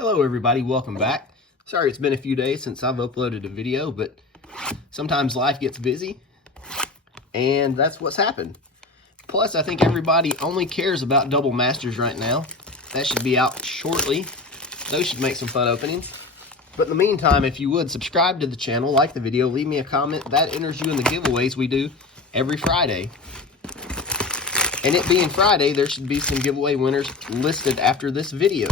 Hello everybody, welcome back. Sorry it's been a few days since I've uploaded a video, but sometimes life gets busy, and that's what's happened. Plus, I think everybody only cares about Double Masters right now. That should be out shortly. Those should make some fun openings. But in the meantime, if you would, subscribe to the channel, like the video, leave me a comment. That enters you in the giveaways we do every Friday. And it being Friday, there should be some giveaway winners listed after this video.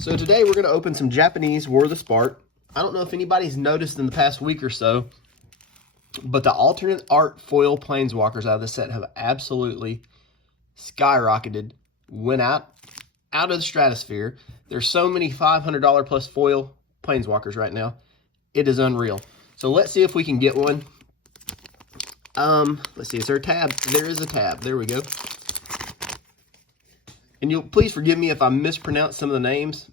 So today we're going to open some Japanese War of the Spark. I don't know if anybody's noticed in the past week or so, but the alternate art foil planeswalkers out of the set have absolutely skyrocketed, went out of the stratosphere. There's so many $500 plus foil planeswalkers right now. It is unreal. So let's see if we can get one. Let's see, is there a tab? There is a tab. There we go. And you'll please forgive me if I mispronounce some of the names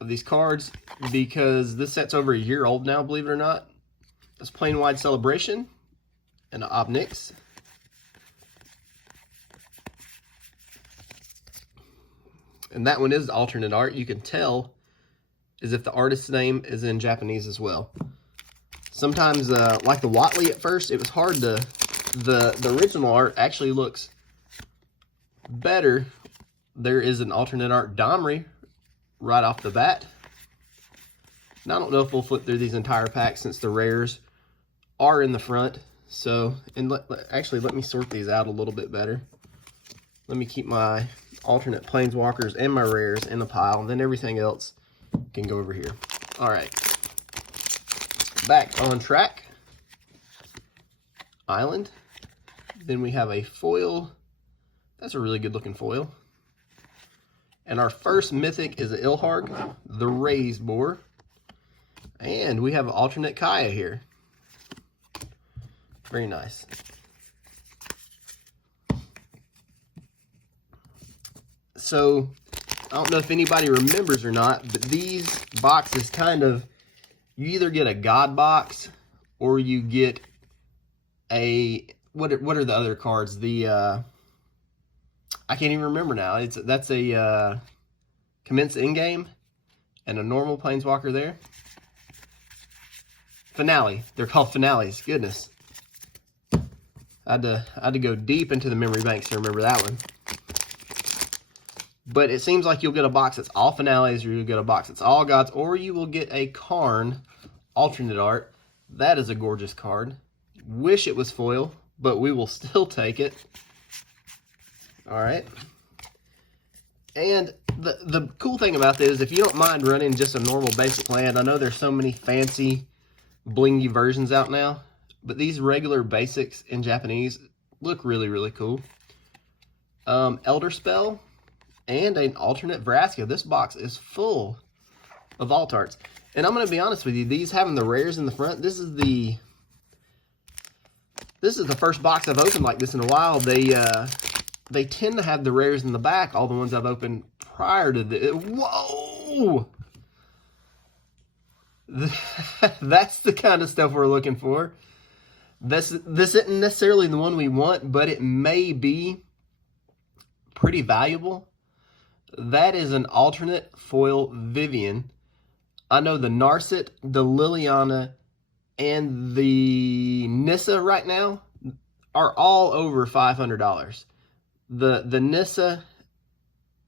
of these cards, because this set's over a year old now, believe it or not. That's Plane Wide Celebration and an Obnix. And that one is the alternate art. You can tell as if the artist's name is in Japanese as well. Sometimes, like the Watley at first, it was hard to... The original art actually looks better. There is an alternate art Domri right off the bat. Now, I don't know if we'll flip through these entire packs since the rares are in the front. So, and actually, let me sort these out a little bit better. Let me keep my alternate planeswalkers and my rares in a pile, and then everything else can go over here. All right. Back on track. Island. Then we have a foil. That's a really good looking foil. And our first mythic is an Ilharg, the Raised Boar. And we have an alternate Kaya here. Very nice. So, I don't know if anybody remembers or not, but these boxes kind of, you either get a God box or you get a, what are the other cards? The, I can't even remember now. That's a Commence in-game and a normal Planeswalker there. Finale. They're called Finales. Goodness. I had to go deep into the memory banks to remember that one. But it seems like you'll get a box that's all Finales, or you'll get a box that's all Gods, or you will get a Karn alternate art. That is a gorgeous card. Wish it was foil, but we will still take it. All right. And the cool thing about this, if you don't mind running just a normal basic land, I know there's so many fancy blingy versions out now, but these regular basics in Japanese look really, really cool. Elder Spell and an alternate Vraska. This box is full of alt arts. And I'm going to be honest with you, these having the rares in the front, this is the first box I've opened like this in a while. They tend to have the rares in the back, all the ones I've opened prior to the... Whoa! That's the kind of stuff we're looking for. This isn't necessarily the one we want, but it may be pretty valuable. That is an alternate foil Vivian. I know the Narset, the Liliana, and the Nissa right now are all over $500. The Nissa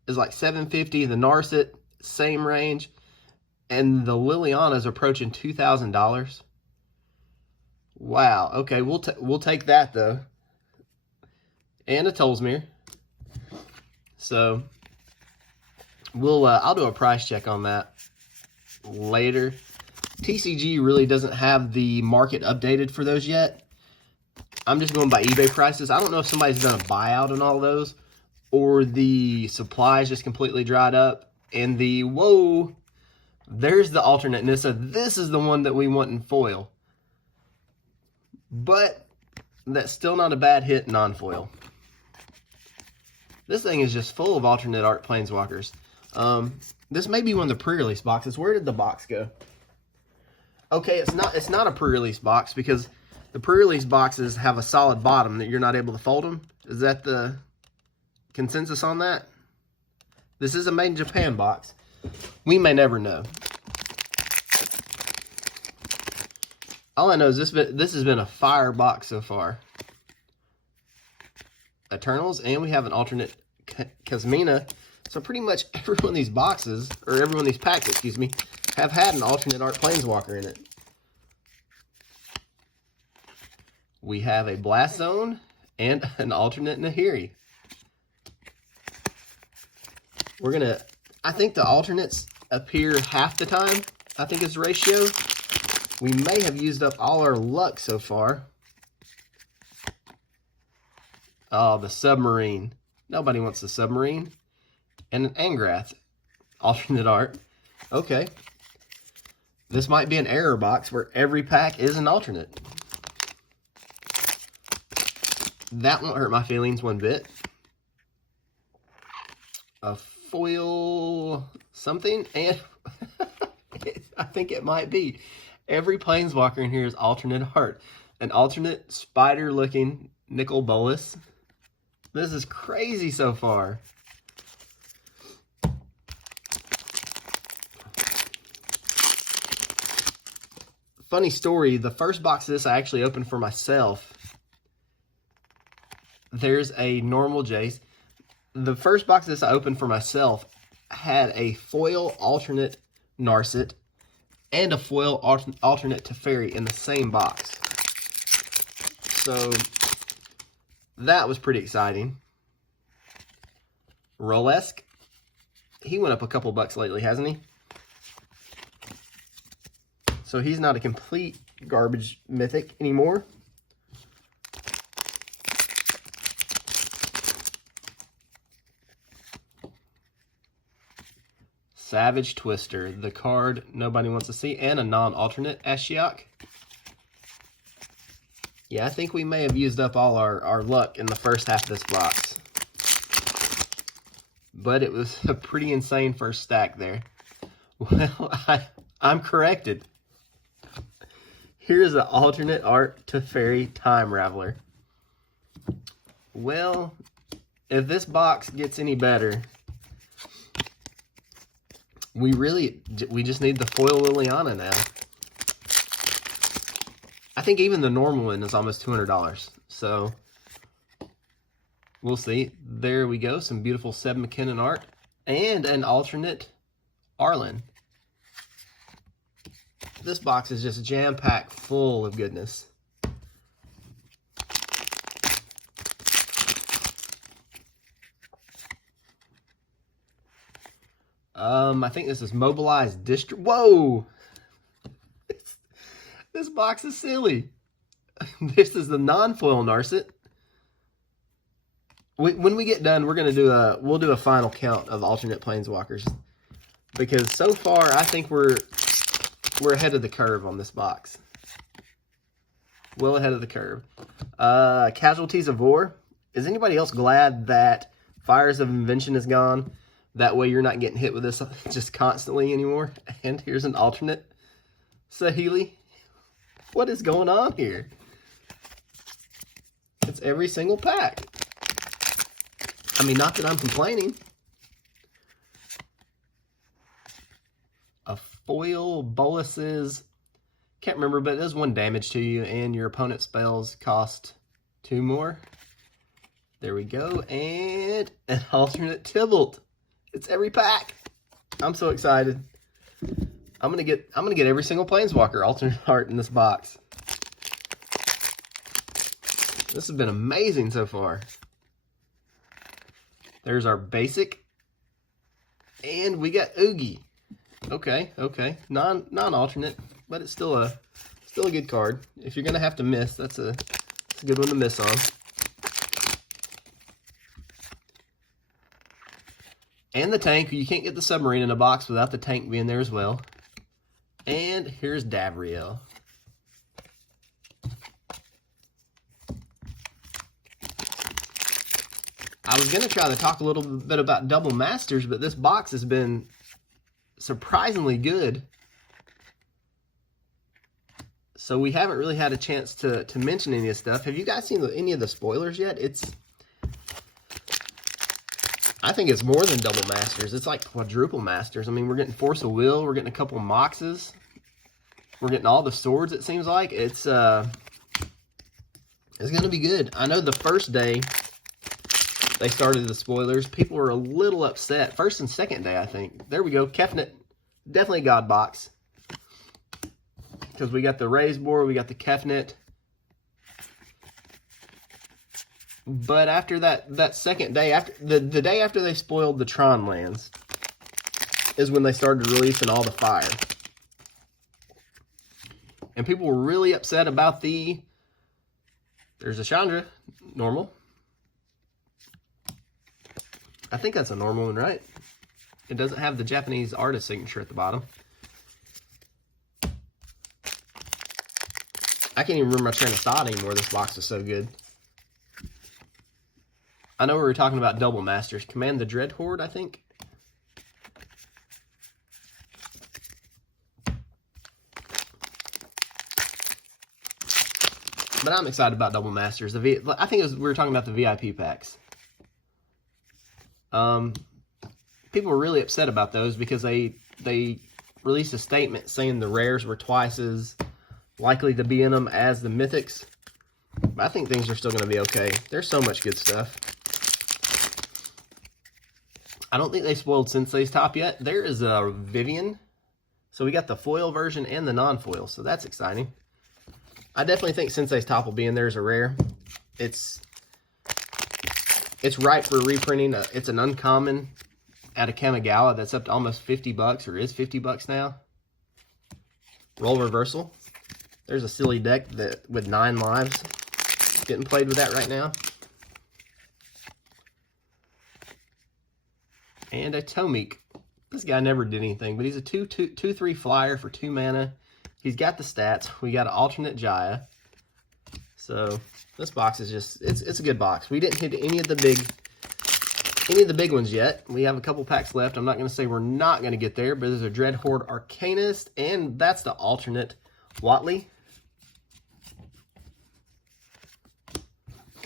is like $750. The Narset, same range. And the Liliana is approaching $2,000. Wow. Okay, we'll take that though. And a Tolsmere. So I'll do a price check on that later. TCG really doesn't have the market updated for those yet. I'm just going by eBay prices. I don't know if somebody's done a buyout on all those, or the supplies just completely dried up. And whoa, there's the alternate Nissa. This is the one that we want in foil. But that's still not a bad hit non-foil. This thing is just full of alternate art planeswalkers. This may be one of the pre-release boxes. Where did the box go? Okay, it's not a pre-release box, because the pre-release boxes have a solid bottom that you're not able to fold them. Is that the consensus on that? This is a made in Japan box. We may never know. All I know is this has been a fire box so far. Eternals, and we have an alternate Kazmina. So pretty much every one of these boxes, or every one of these packs, excuse me, have had an alternate art Planeswalker in it. We have a Blast Zone and an alternate Nahiri. We're gonna, I think the alternates appear half the time, I think is the ratio. We may have used up all our luck so far. Oh, the submarine. Nobody wants the submarine. And an Angrath. Alternate art. Okay. This might be an error box where every pack is an alternate. That won't hurt my feelings one bit. A foil something, and I think it might be. Every Planeswalker in here is alternate art. An alternate spider-looking Nicol Bolas. This is crazy so far. Funny story, the first box of this I actually opened for myself. There's a normal Jace. The first box of this I opened for myself had a foil alternate Narset and a foil alternate Teferi in the same box. So that was pretty exciting. Rolesk, he went up a couple bucks lately, hasn't he? So he's not a complete garbage mythic anymore. Savage Twister, the card nobody wants to see, and a non-alternate Ashiok. Yeah, I think we may have used up all our luck in the first half of this box. But it was a pretty insane first stack there. Well, I'm corrected. Here's an alternate art Teferi Time Raveler. Well, if this box gets any better, we just need the foil Liliana now. I think even the normal one is almost $200. So we'll see. There we go. Some beautiful Seb McKinnon art and an alternate Arlen. This box is just jam-packed full of goodness. I think this is Mobilized District. Whoa! This box is silly. This is the non-foil Narset. When we get done, we'll do a final count of alternate Planeswalkers, because so far I think we're ahead of the curve on this box. Well ahead of the curve. Casualties of War. Is anybody else glad that Fires of Invention is gone? That way you're not getting hit with this just constantly anymore. And here's an alternate Saheeli. What is going on here? It's every single pack. I mean, not that I'm complaining. A foil Bolas's, can't remember, but it does 1 damage to you, and your opponent's spells cost 2 more. There we go, and an alternate Tybalt. It's every pack. I'm so excited. I'm gonna get every single Planeswalker alternate art in this box. This has been amazing so far. There's our basic, and we got Oogie. Okay. Non-alternate, but it's still a good card. If you're gonna have to miss, that's a good one to miss on. And the tank. You can't get the submarine in a box without the tank being there as well. And here's Davriel. I was going to try to talk a little bit about Double Masters, but this box has been surprisingly good. So we haven't really had a chance to mention any of this stuff. Have you guys seen any of the spoilers yet? I think it's more than double masters. It's like quadruple masters. I mean, we're getting Force of Will. We're getting a couple Moxes. We're getting all the swords, it seems like. It's going to be good. I know the first day they started the spoilers, people were a little upset. First and second day, I think. There we go. Kefnet. Definitely God box. Because we got the raised board, we got the Kefnet. But after that second day, after the day after they spoiled the Tron lands, is when they started releasing all the fire. And people were really upset about there's a Chandra, normal. I think that's a normal one, right? It doesn't have the Japanese artist signature at the bottom. I can't even remember my train of thought anymore. This box is so good. I know we were talking about double masters. Command the Dread Horde, I think. But I'm excited about double masters. I think we were talking about the VIP packs. People were really upset about those because they released a statement saying the rares were twice as likely to be in them as the mythics. But I think things are still going to be okay. There's so much good stuff. I don't think they spoiled Sensei's Top yet. There is a Vivian. So we got the foil version and the non-foil. So that's exciting. I definitely think Sensei's Top will be in there as a rare. It's ripe for reprinting. It's an uncommon at a Kamigawa that's up to almost 50 bucks, or is 50 bucks now. Roll reversal. There's a silly deck with 9 lives. Getting played with that right now. And a Tomik. This guy never did anything, but he's a 2/3 flyer for 2 mana. He's got the stats. We got an alternate Jaya. So this box is just it's a good box. We didn't hit any of the big ones yet. We have a couple packs left. I'm not going to say we're not going to get there, but there's a Dread Horde Arcanist, and that's the alternate Watley.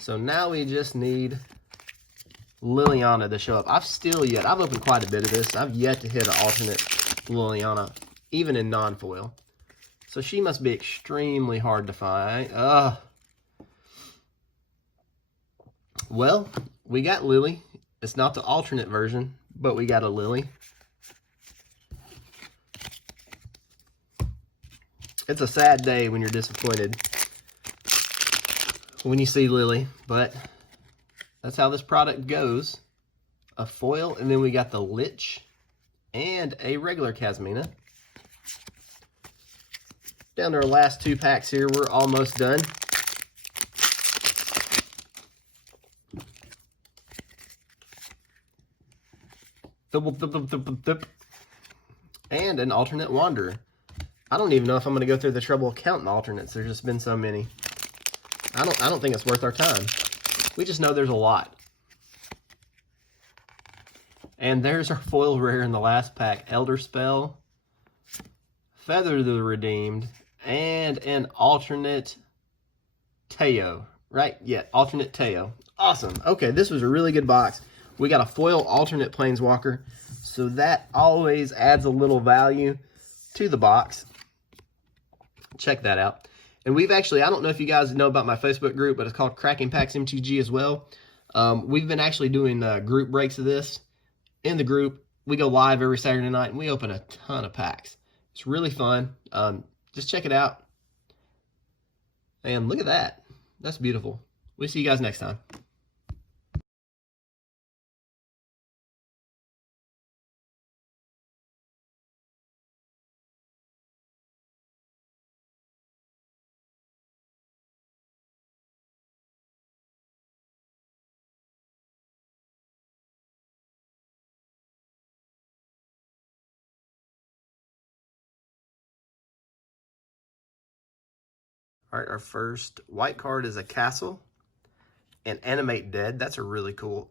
So now we just need Liliana to show up. I've opened quite a bit of this. I've yet to hit an alternate Liliana, even in non-foil. So she must be extremely hard to find. Well, we got Lily. It's not the alternate version, but we got a Lily. It's a sad day when you're disappointed when you see Lily, but that's how this product goes. A foil, and then we got the Lich and a regular Kasmina. Down to our last 2 packs here. We're almost done. And an alternate Wanderer. I don't even know if I'm going to go through the trouble of counting alternates. There's just been so many. I don't think it's worth our time. We just know there's a lot. And there's our foil rare in the last pack. Elder Spell, Feather the Redeemed, and an alternate Teo. Right? Yeah, alternate Teo. Awesome. Okay, this was a really good box. We got a foil alternate Planeswalker, so that always adds a little value to the box. Check that out. And we've actually, I don't know if you guys know about my Facebook group, but it's called Cracking Packs MTG as well. We've been actually doing group breaks of this. In the group, we go live every Saturday night, and we open a ton of packs. It's really fun. Just check it out. And look at that. That's beautiful. We'll see you guys next time. All right, our first white card is a Castle and Animate Dead. That's a really cool